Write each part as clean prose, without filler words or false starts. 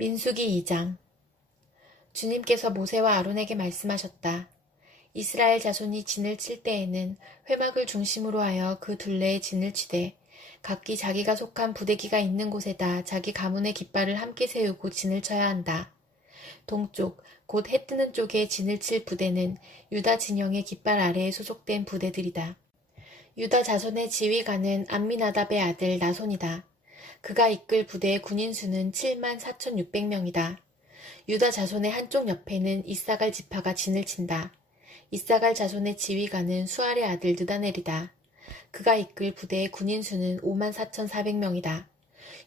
민수기 2장. 주님께서 모세와 아론에게 말씀하셨다. 이스라엘 자손이 진을 칠 때에는 회막을 중심으로 하여 그 둘레에 진을 치되 각기 자기가 속한 부대기가 있는 곳에다 자기 가문의 깃발을 함께 세우고 진을 쳐야 한다. 동쪽, 곧 해 뜨는 쪽에 진을 칠 부대는 유다 진영의 깃발 아래에 소속된 부대들이다. 유다 자손의 지휘관은 암미나답의 아들 나손이다. 그가 이끌 부대의 군인 수는 74,600명이다. 유다 자손의 한쪽 옆에는 이사갈 지파가 진을 친다. 이사갈 자손의 지휘관은 수알의 아들 느다넬이다. 그가 이끌 부대의 군인 수는 54,400명이다.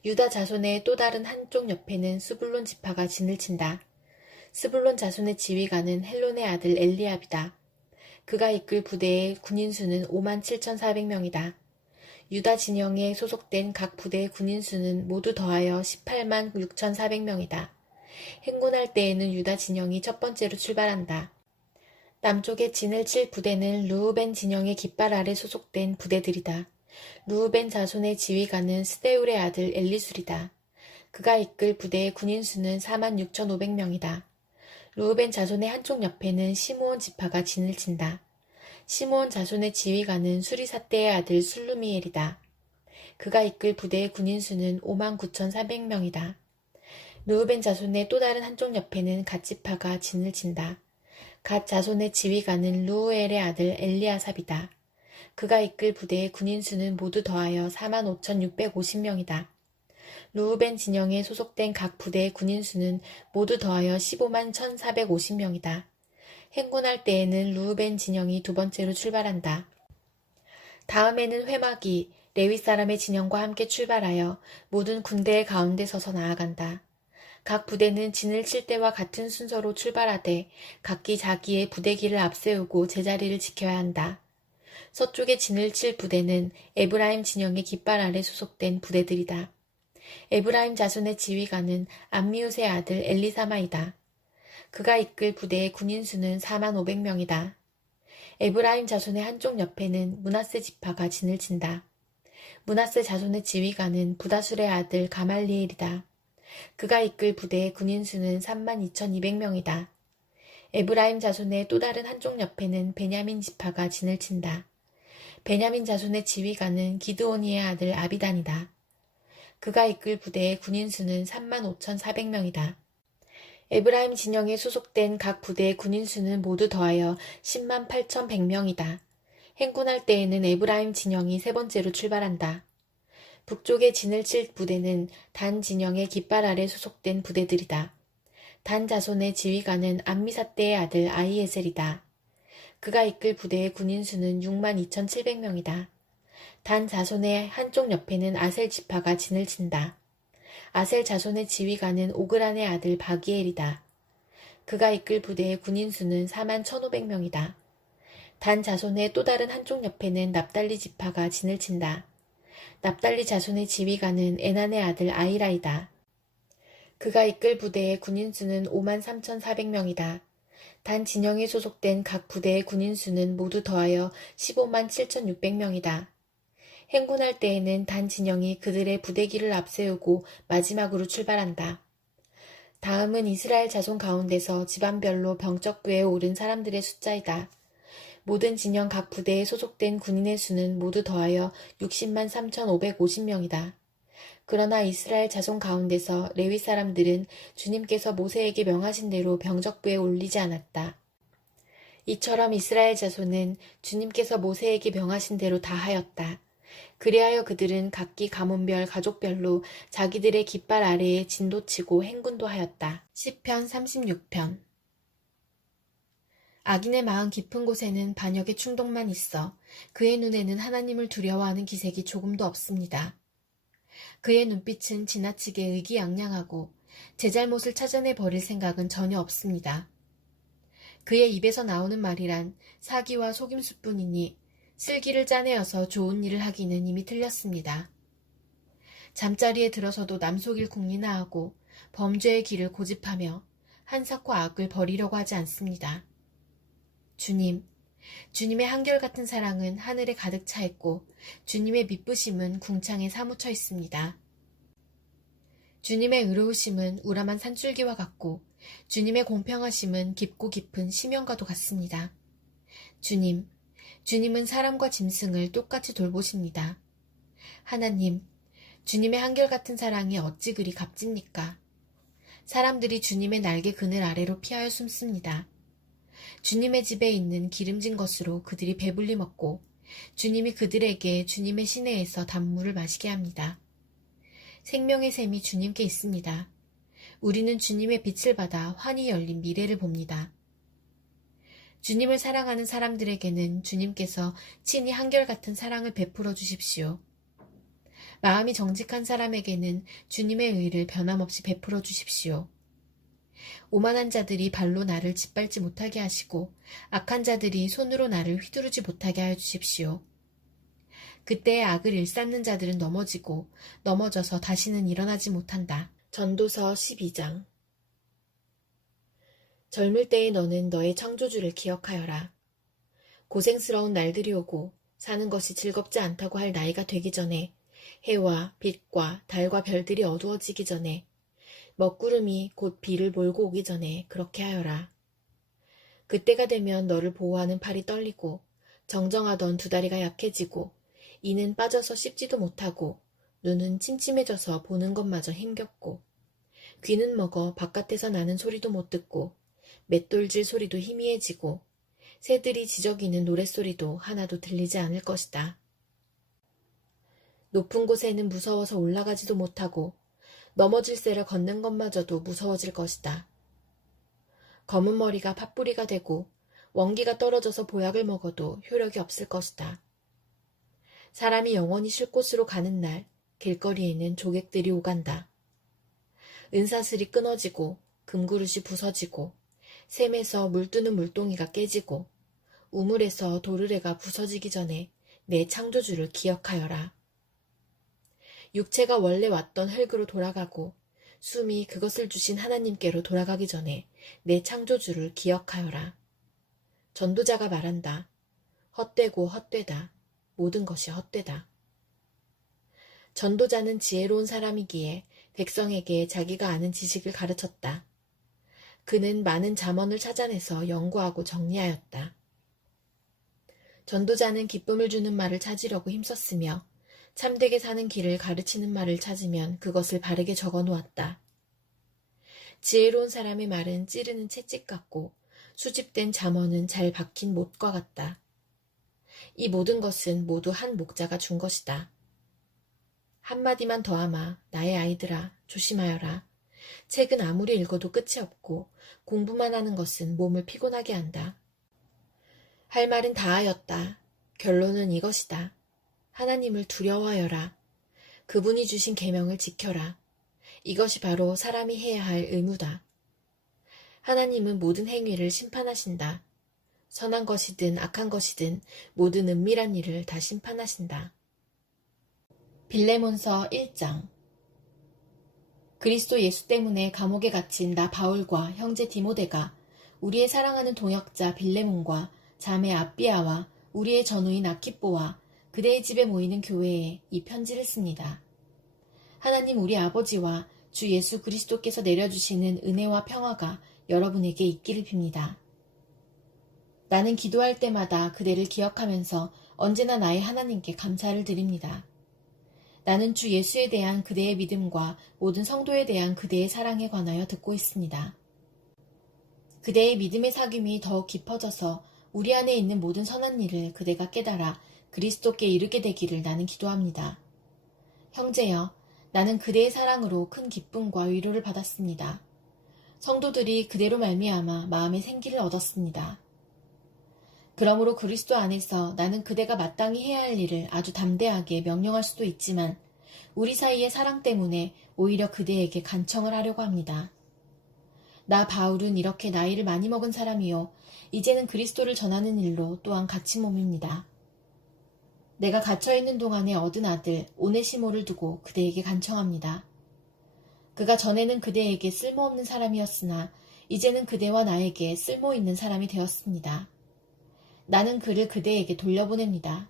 유다 자손의 또 다른 한쪽 옆에는 스불론 지파가 진을 친다. 스불론 자손의 지휘관은 헬론의 아들 엘리압이다. 그가 이끌 부대의 군인 수는 57,400명이다. 유다 진영에 소속된 각 부대의 군인 수는 모두 더하여 18만 6,400명이다. 행군할 때에는 유다 진영이 첫 번째로 출발한다. 남쪽에 진을 칠 부대는 르우벤 진영의 깃발 아래 소속된 부대들이다. 르우벤 자손의 지휘관은 스데울의 아들 엘리술이다. 그가 이끌 부대의 군인 수는 46,500명이다. 르우벤 자손의 한쪽 옆에는 시므온 지파가 진을 친다. 시므온 자손의 지휘관은 수리사떼의 아들 술루미엘이다. 그가 이끌 부대의 군인 수는 59,400명이다. 르우벤 자손의 또 다른 한쪽 옆에는 갓 지파가 진을 친다. 갓 자손의 지휘관은 루우엘의 아들 엘리아삽이다. 그가 이끌 부대의 군인 수는 모두 더하여 45,650명이다. 르우벤 진영에 소속된 각 부대의 군인 수는 모두 더하여 15만 1,450명이다. 행군할 때에는 르우벤 진영이 두 번째로 출발한다. 다음에는 회막이 레위 사람의 진영과 함께 출발하여 모든 군대의 가운데 서서 나아간다. 각 부대는 진을 칠 때와 같은 순서로 출발하되 각기 자기의 부대기를 앞세우고 제자리를 지켜야 한다. 서쪽에 진을 칠 부대는 에브라임 진영의 깃발 아래 소속된 부대들이다. 에브라임 자손의 지휘관은 암미웃의 아들 엘리사마이다. 그가 이끌 부대의 군인 수는 45,000명이다. 에브라임 자손의 한쪽 옆에는 므낫세 지파가 진을 친다. 므낫세 자손의 지휘관은 부다술의 아들 가말리엘이다. 그가 이끌 부대의 군인 수는 32,200명이다. 에브라임 자손의 또 다른 한쪽 옆에는 베냐민 지파가 진을 친다. 베냐민 자손의 지휘관은 기드오니의 아들 아비단이다. 그가 이끌 부대의 군인 수는 35,400명이다. 에브라임 진영에 소속된 각 부대의 군인 수는 모두 더하여 10만 8,100명이다. 행군할 때에는 에브라임 진영이 세 번째로 출발한다. 북쪽에 진을 칠 부대는 단 진영의 깃발 아래 소속된 부대들이다. 단 자손의 지휘관은 암미사떼의 아들 아히에셀이다. 그가 이끌 부대의 군인 수는 6만 2,700명이다. 단 자손의 한쪽 옆에는 아셀 지파가 진을 친다. 아셀 자손의 지휘관은 오그란의 아들 바기엘이다. 그가 이끌 부대의 군인 수는 4만 1,500명이다. 단 자손의 또 다른 한쪽 옆에는 납달리 지파가 진을 친다. 납달리 자손의 지휘관은 에난의 아들 아이라이다. 그가 이끌 부대의 군인 수는 5만 3,400명이다. 단 진영에 소속된 각 부대의 군인 수는 모두 더하여 15만 7,600명이다. 행군할 때에는 단 진영이 그들의 부대기를 앞세우고 마지막으로 출발한다. 다음은 이스라엘 자손 가운데서 집안별로 병적부에 오른 사람들의 숫자이다. 모든 진영 각 부대에 소속된 군인의 수는 모두 더하여 60만 3,550명이다. 그러나 이스라엘 자손 가운데서 레위 사람들은 주님께서 모세에게 명하신 대로 병적부에 올리지 않았다. 이처럼 이스라엘 자손은 주님께서 모세에게 명하신 대로 다 하였다. 그리하여 그들은 각기 가문별 가족별로 자기들의 깃발 아래에 진도 치고 행군도 하였다. 시편 36편. 악인의 마음 깊은 곳에는 반역의 충동만 있어 그의 눈에는 하나님을 두려워하는 기색이 조금도 없습니다. 그의 눈빛은 지나치게 의기양양하고 제 잘못을 찾아내 버릴 생각은 전혀 없습니다. 그의 입에서 나오는 말이란 사기와 속임수뿐이니 슬기를 짜내어서 좋은 일을 하기는 이미 틀렸습니다. 잠자리에 들어서도 남속일 궁리나 하고 범죄의 길을 고집하며 한사코 악을 버리려고 하지 않습니다. 주님의 한결같은 사랑은 하늘에 가득 차 있고 주님의 미쁘심은 궁창에 사무쳐 있습니다. 주님의 의로우심은 우람한 산줄기와 같고 주님의 공평하심은 깊고 깊은 심연과도 같습니다. 주님은 사람과 짐승을 똑같이 돌보십니다. 하나님, 주님의 한결같은 사랑이 어찌 그리 값집니까? 사람들이 주님의 날개 그늘 아래로 피하여 숨습니다. 주님의 집에 있는 기름진 것으로 그들이 배불리 먹고 주님이 그들에게 주님의 시내에서 단물을 마시게 합니다. 생명의 샘이 주님께 있습니다. 우리는 주님의 빛을 받아 환히 열린 미래를 봅니다. 주님을 사랑하는 사람들에게는 주님께서 친히 한결같은 사랑을 베풀어 주십시오. 마음이 정직한 사람에게는 주님의 의를 변함없이 베풀어 주십시오. 오만한 자들이 발로 나를 짓밟지 못하게 하시고 악한 자들이 손으로 나를 휘두르지 못하게 하여 주십시오. 그때의 악을 일삼는 자들은 넘어져서 다시는 일어나지 못한다. 전도서 12장. 젊을 때의 너는 너의 창조주를 기억하여라. 고생스러운 날들이 오고 사는 것이 즐겁지 않다고 할 나이가 되기 전에, 해와 빛과 달과 별들이 어두워지기 전에, 먹구름이 곧 비를 몰고 오기 전에 그렇게 하여라. 그때가 되면 너를 보호하는 팔이 떨리고 정정하던 두 다리가 약해지고 이는 빠져서 씹지도 못하고 눈은 침침해져서 보는 것마저 힘겹고 귀는 먹어 바깥에서 나는 소리도 못 듣고 맷돌질 소리도 희미해지고 새들이 지저귀는 노랫소리도 하나도 들리지 않을 것이다. 높은 곳에는 무서워서 올라가지도 못하고 넘어질새를 걷는 것마저도 무서워질 것이다. 검은 머리가 팥뿌리가 되고 원기가 떨어져서 보약을 먹어도 효력이 없을 것이다. 사람이 영원히 쉴 곳으로 가는 날 길거리에는 조객들이 오간다. 은사슬이 끊어지고 금그릇이 부서지고 샘에서 물뜨는 물동이가 깨지고 우물에서 도르래가 부서지기 전에 내 창조주를 기억하여라. 육체가 원래 왔던 흙으로 돌아가고 숨이 그것을 주신 하나님께로 돌아가기 전에 내 창조주를 기억하여라. 전도자가 말한다. 헛되고 헛되다. 모든 것이 헛되다. 전도자는 지혜로운 사람이기에 백성에게 자기가 아는 지식을 가르쳤다. 그는 많은 잠언을 찾아내서 연구하고 정리하였다. 전도자는 기쁨을 주는 말을 찾으려고 힘썼으며 참되게 사는 길을 가르치는 말을 찾으면 그것을 바르게 적어 놓았다. 지혜로운 사람의 말은 찌르는 채찍 같고 수집된 잠언은 잘 박힌 못과 같다. 이 모든 것은 모두 한 목자가 준 것이다. 한마디만 더하마 나의 아이들아 조심하여라. 책은 아무리 읽어도 끝이 없고 공부만 하는 것은 몸을 피곤하게 한다. 할 말은 다 하였다. 결론은 이것이다. 하나님을 두려워하여라. 그분이 주신 계명을 지켜라. 이것이 바로 사람이 해야 할 의무다. 하나님은 모든 행위를 심판하신다. 선한 것이든 악한 것이든 모든 은밀한 일을 다 심판하신다. 빌레몬서 1장. 그리스도 예수 때문에 감옥에 갇힌 나 바울과 형제 디모데가 우리의 사랑하는 동역자 빌레몬과 자매 아비아와 우리의 전우인 아키뽀와 그대의 집에 모이는 교회에 이 편지를 씁니다. 하나님 우리 아버지와 주 예수 그리스도께서 내려주시는 은혜와 평화가 여러분에게 있기를 빕니다. 나는 기도할 때마다 그대를 기억하면서 언제나 나의 하나님께 감사를 드립니다. 나는 주 예수에 대한 그대의 믿음과 모든 성도에 대한 그대의 사랑에 관하여 듣고 있습니다. 그대의 믿음의 사귐이 더욱 깊어져서 우리 안에 있는 모든 선한 일을 그대가 깨달아 그리스도께 이르게 되기를 나는 기도합니다. 형제여, 나는 그대의 사랑으로 큰 기쁨과 위로를 받았습니다. 성도들이 그대로 말미암아 마음의 생기를 얻었습니다. 그러므로 그리스도 안에서 나는 그대가 마땅히 해야 할 일을 아주 담대하게 명령할 수도 있지만 우리 사이의 사랑 때문에 오히려 그대에게 간청을 하려고 합니다. 나 바울은 이렇게 나이를 많이 먹은 사람이요 이제는 그리스도를 전하는 일로 또한 갇힌 몸입니다. 내가 갇혀있는 동안에 얻은 아들 오네시모를 두고 그대에게 간청합니다. 그가 전에는 그대에게 쓸모없는 사람이었으나 이제는 그대와 나에게 쓸모있는 사람이 되었습니다. 나는 그를 그대에게 돌려보냅니다.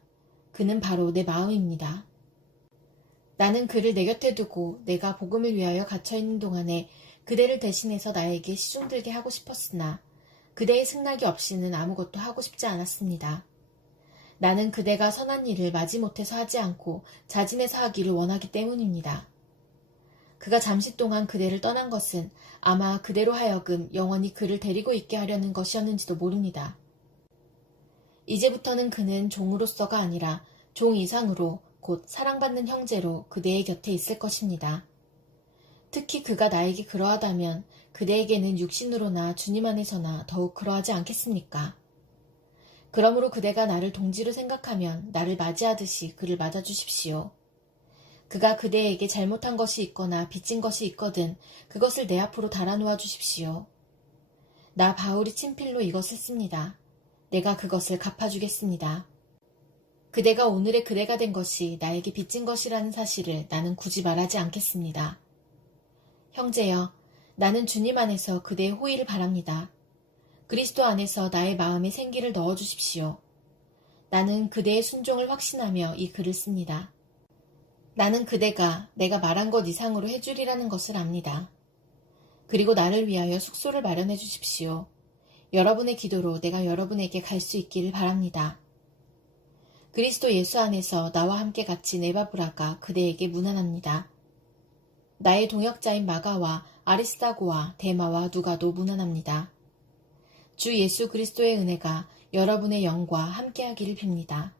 그는 바로 내 마음입니다. 나는 그를 내 곁에 두고 내가 복음을 위하여 갇혀있는 동안에 그대를 대신해서 나에게 시중들게 하고 싶었으나 그대의 승낙이 없이는 아무것도 하고 싶지 않았습니다. 나는 그대가 선한 일을 마지못해서 하지 않고 자진해서 하기를 원하기 때문입니다. 그가 잠시 동안 그대를 떠난 것은 아마 그대로 하여금 영원히 그를 데리고 있게 하려는 것이었는지도 모릅니다. 이제부터는 그는 종으로서가 아니라 종 이상으로 곧 사랑받는 형제로 그대의 곁에 있을 것입니다. 특히 그가 나에게 그러하다면 그대에게는 육신으로나 주님 안에서나 더욱 그러하지 않겠습니까? 그러므로 그대가 나를 동지로 생각하면 나를 맞이하듯이 그를 맞아주십시오. 그가 그대에게 잘못한 것이 있거나 빚진 것이 있거든 그것을 내 앞으로 달아놓아 주십시오. 나 바울이 친필로 이것을 씁니다. 내가 그것을 갚아주겠습니다. 그대가 오늘의 그대가 된 것이 나에게 빚진 것이라는 사실을 나는 굳이 말하지 않겠습니다. 형제여, 나는 주님 안에서 그대의 호의를 바랍니다. 그리스도 안에서 나의 마음에 생기를 넣어주십시오. 나는 그대의 순종을 확신하며 이 글을 씁니다. 나는 그대가 내가 말한 것 이상으로 해주리라는 것을 압니다. 그리고 나를 위하여 숙소를 마련해 주십시오. 여러분의 기도로 내가 여러분에게 갈 수 있기를 바랍니다. 그리스도 예수 안에서 나와 함께 갇힌 에바브라가 그대에게 문안합니다. 나의 동역자인 마가와 아리스다고와 데마와 누가도 문안합니다. 주 예수 그리스도의 은혜가 여러분의 영과 함께하기를 빕니다.